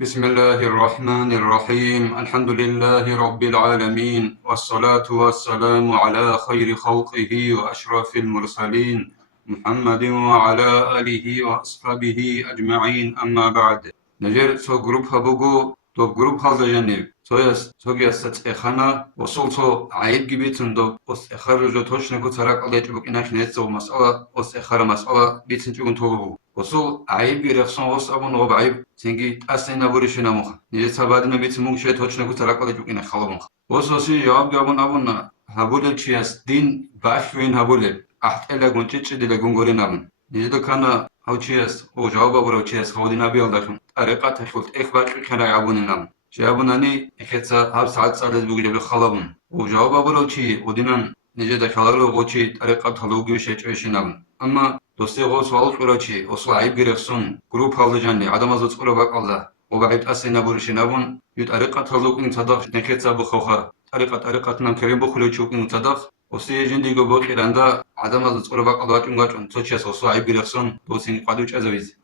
بسم الله الرحمن الرحيم الحمد لله رب العالمين والصلاة والسلام على خير خلقه وأشرف المرسلين محمد وعلى آله وأصحابه أجمعين أما بعد نجر سو جروب هبوغو تو جروب هذا جنب سويس سوغيس إخانا وصلتو عيب جبيتن دو أس إخرجو توشنكو تراك الله يجبك إناك نتسو مسألة أس إخر مسألة بيتن تجون توبو وصل عيب يرخصون وص أبو نغب عيب تنجي أسنا بريشنا مخ نجت سبادنا بيت مو شيء توشنا كنت راك ولا جوكينا خلا مخ وصل جواب جابون أبونا هبول تشياس دين باش وين هبول أحد إلا كون تيجي دي لكون غورين أبون نجت كان هاو تشياس أو جواب أبو تشياس خودين أبي الله دخن طريقة تخلط إخبار كنا يعبون نام شابوناني إختصا هاب ساعات ساعات بوجي بالخلابون وجواب أبو تشي ودينا نجت خلارو غوتشي طريقة تلوجي شيء شينام أما دوستي غو سوال قراتشي وصل عيب جريخسون جروب هذا جاني عدم أزوج قرباك الله وبعد أسنا برشنابون يد طريقة تلوك إن صدق نكيت سابو خوخا طريقة نكريم بخلو تشوك إن صدق وسي جندي جو بوك إيراندا عدم أزوج قرباك الله كم تشيس وصل عيب جريخسون دوسين قادوش أزويز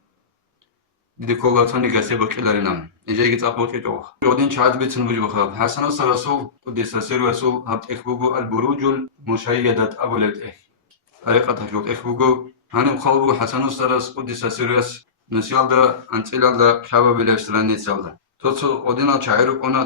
دي كولا تاني قاسي بكيلارينام نجي تابو كيجوخ يودين شاد بيتن بجوخاب حسن الرسول قدس سير رسول هبت إخبوغو البروج المشيدة أبو لبت طريقة تشوك إخبوغو هانم خالبو حسن السرس قدس سيرس نسيالدا أنتيلالدا شابا بلاشتران نتسالدا توتسو أودينا شعيرو قونا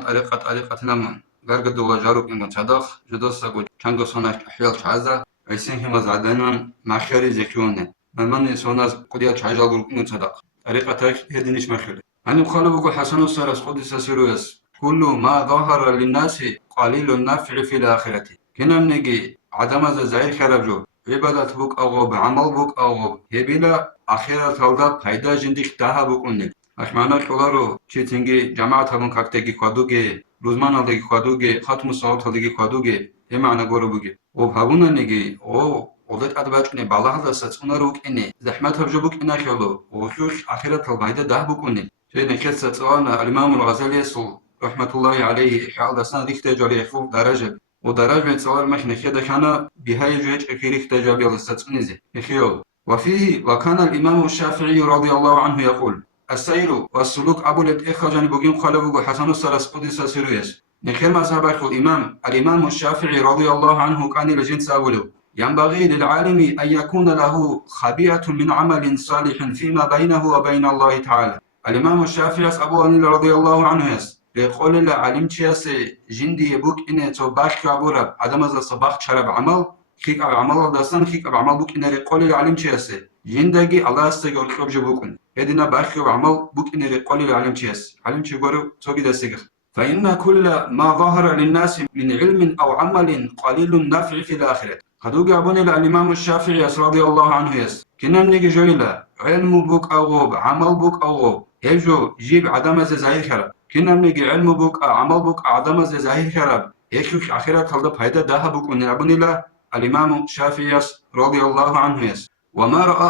طريقة نمان غرق دولا جاروك إنغان صدق جدوساقو چانگو سوناش أحيال شعزا عيسين همز عدنان مخيري زكيونة ممن سوناز قديا شعجال غروك إنغان صدق طريقة تاك هدينش مخيري هانم خالبو حسن السرس قدس سيرس كل ما ظهر للناس قليل النفع في الآخرة كنا نجي عدم زي خراب جو عبادت بوك أغوب عمل بوك أغوب هبيلا آخرة تولد پیدا جندیک ده بکنید اشمانا کلارو چی تنگی جماعت همون کاکتگی کادوگه روزمان هلگی کادوگه ختم ساعت هلگی کادوگه هم معنی گورو بگی و هبونا نگی او اولد ادباج کنی بالا هلا سات اونا رو کنی زحمت هبجو بک اینا خلو و شوش آخرة تولد ده بکنید چه نکت سات آن الإمام الغزالي سو رحمة الله عليه حال دستان ریخته جاری فوق درجه ودرج من صور مخ نخيدا كان بهاي جوج أكيريخ تجابي الاستثنيزي نخيو وفيه وكان الإمام الشافعي رضي الله عنه يقول السير والسلوك أبو لتأخى جانب بقيم خلفه حسن السرس قدس سيرويس نخير مذهبك الإمام الشافعي رضي الله عنه كان لجنس أولو ينبغي للعالم أن يكون له خبيئة من عمل صالح فيما بينه وبين الله تعالى الإمام الشافعي أبو أنيل رضي الله عنه يس بيقول له علم تشيس جندي يبوك إنه صباح كابورا عدم از صباح شرب عمل خيك أب عمل دستان خيك أب عمل بوك إنه يقول له علم تشيس جندگي الله استجور خب جبوكن هدينا باخي عمل بوك إنه يقول له علم تشيس علم تشيغورو توبي دستيغ فإن كل ما ظهر للناس من علم أو عمل قليل النفع في الآخرة خدوق أبوني الإمام الشافعي رضي الله عنه يس كنا نيجي جويلة علم بوك أغوب عمل بوك أغوب هجو جيب عدم از زاهر خراب كنا نيجي علم بوك عمل بوك عدم از زاهر خراب يشوف آخرة تلد فايدة ده بوك ونعبني له الإمام الشافعي رضي الله عنه يس وما رأى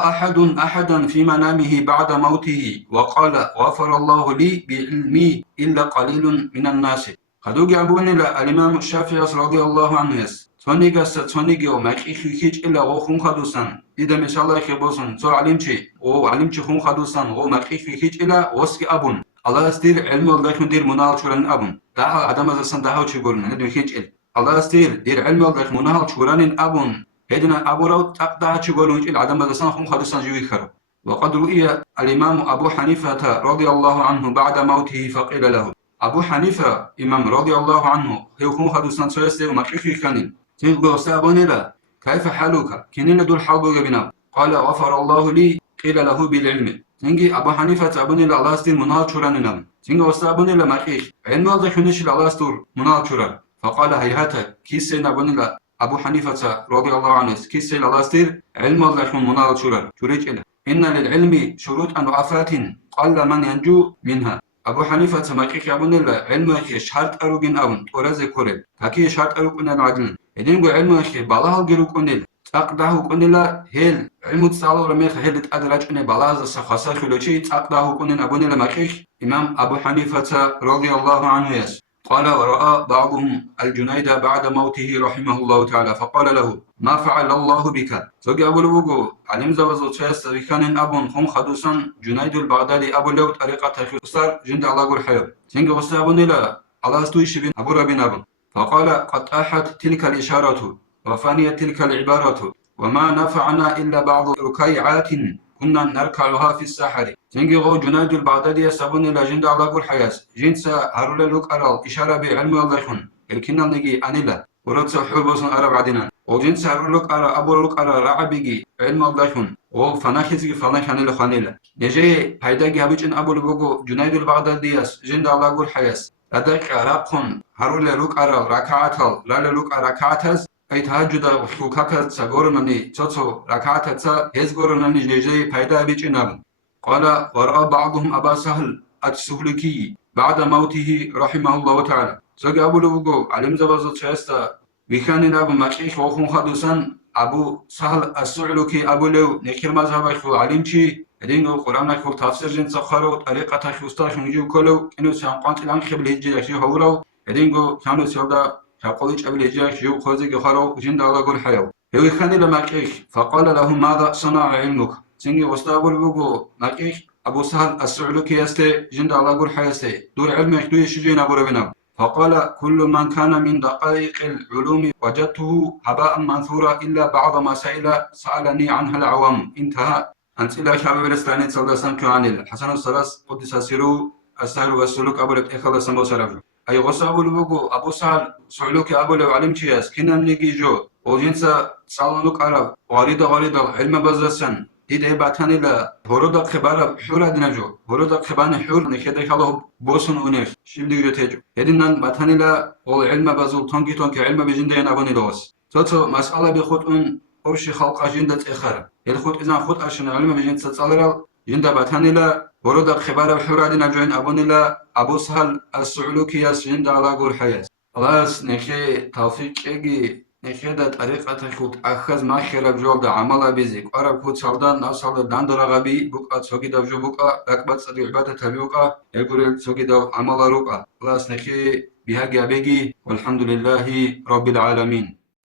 أحدا في منامه بعد موته وقال غفر الله لي بعلمي إلا قليل من الناس خدوق أبوني الإمام الشافعي رضي الله عنه يس تونيجا وماكيخيج إلا خون خدوسان إذا مثال الله يخبرسون تو علمشي خون خدوسان ماكيخيج إلا وسك أبون الله استير علم الله دير منال شوران أبون ده عدم أزسان ده هو شيء ندو خيج إل الله استير دير علم الله منال شوران أبون هدنا أبو رو تقطع شيء إل عدم أزسان خون خدوسان جوي خرب وقد رؤي الإمام أبو حنيفة رضي الله عنه بعد موته فقيل له أبو حنيفة إمام رضي الله عنه هو خون خدوسان سويسته وماكيخيج كانين تنقل سابوني لا كيف حالك كنين دول حالك بنا قال غفر الله لي قيل له بالعلم تنجي أبو حنيفة أبوني لا الله استير منال شوران نام تنجي أستابوني لا مخيخ علم الله خنش لا الله استور منال شوران فقال هيهات كيسين أبوني لا أبو حنيفة رضي الله عنه كيسين الله استير علم الله خن منال شوران شوريج إله إن للعلم شروط وآفات قل من ينجو منها أبو حنيفة مخيخ أبوني لا علم شرط أروجين أبون ورز كورل هكي شرط أروجين العدل إذن قو علم أخي بالله الجروك أنيل تقداه أنيلا هيل علم تصالح رميخ هيل تقدرج أني بالله زخصا خلوشي تقداه أنيل أبوني لمخيخ إمام أبو حنيفة رضي الله عنه يس قال ورأى بعضهم الجنيد بعد موته رحمه الله تعالى فقال له ما فعل الله بك زوجي أبو لبوغو علم زوزو تشيست بكان أبون هم خدوسان جنيد البغدادي أبو لو طريقة تخيصار جند الله قول حيو سنجي غستابون إلى الله استويش بن أبو ربين أبون فقال قد أحت تلك الإشارة وفانيت تلك العبارة وما نفعنا إلا بعض ركيعات كنا نركعها في الساحر سنجي غو جنيد البغدادي سابون إلى جند الله قول حياس جنسا هارول لوك أرال إشارة بعلم الله يخون الكنا نجي أنيلا ورد حبوسن أرب عدنا وجنس هارول لوك أرى أبو لوك أرى رعبيجي علم الله يخون وفناخزي فناخ أنيلا خانيلا نجي هيداجي هبيجن أبو لبوغو جنيد البغدادي جند الله قول حياس أدك رابخون هارول لوك أرى ركعتال لا لوك أرى ركعتز أي تهجد وحكوكاكا سغورنني تشوتو ركعتتا هزغورنني جيجي فايدا بيجنام قال ورأى بعضهم أبا سهل السهلكي بعد موته رحمه الله تعالى سوغي أبو لبوغو علم زبازو تشيستا بيخاني نابو مكيش وخون خدوسان أبو سهل السعلكي أبو لو نكير مذهب خو علمشي رينغو قرآن خو تفسير جن سخرو طريقة خوستا خنجو كلو إنو سانقانت الان خبل هجي لكشي هورو رينغو كانو سيودا شاقوليش قبل هجي جو خوزي خرو جند الله قول حيو هو خاني لمكيش فقال له ماذا صنع علمك سنجي وستابو لبوغو مكيش أبو سهل السعلوكي يستي جند الله قول حيستي دور علمك دوي شجين أبو ربنا فقال كل من كان من دقائق العلوم وجدته هباء منثورا إلا بعض مسائل سألني عنها العوام انتهى أنت إلى شعب بلستاني صلى الله عليه وسلم حسن الصلاة قدس سيرو السهل والسلوك أبو لك إخلا سمو سرفو أي غصة أبو لبوغو أبو سهل سعلوكي أبو لو علم چياس كنا نيجي جو وجنسا سالونوك عرب غريدة علم بزرسن دیده باتانی لا هرودا خبر حول دنجو هرودا خبان حول نخده خلاه بوسن اونش şimdi üretecek edinden bاتانی لا o علم بازو تونكي علم بجنده نابوني لوس توتو مسألة بخود اون أوشي خلق جنده تأخر الخود إذا خود عشان علم بجنده تصالر جنده باتانی لا هرودا خبر حول دنجو أبوني لا أبو سهل السعلوكي يس جنده على قول حياس خلاص نخي توفيق اجي نخيدا طريقة خود أخذ ما خير بجواب دا عملا بيزيك أرى خود سالدان نفسال دان درغبي بوكا تسوكي دا بجو بوكا أكبر صدي عبادة تبيوكا يقول تسوكي دا عملا روكا خلاص نخي بها جابيجي والحمد لله رب العالمين.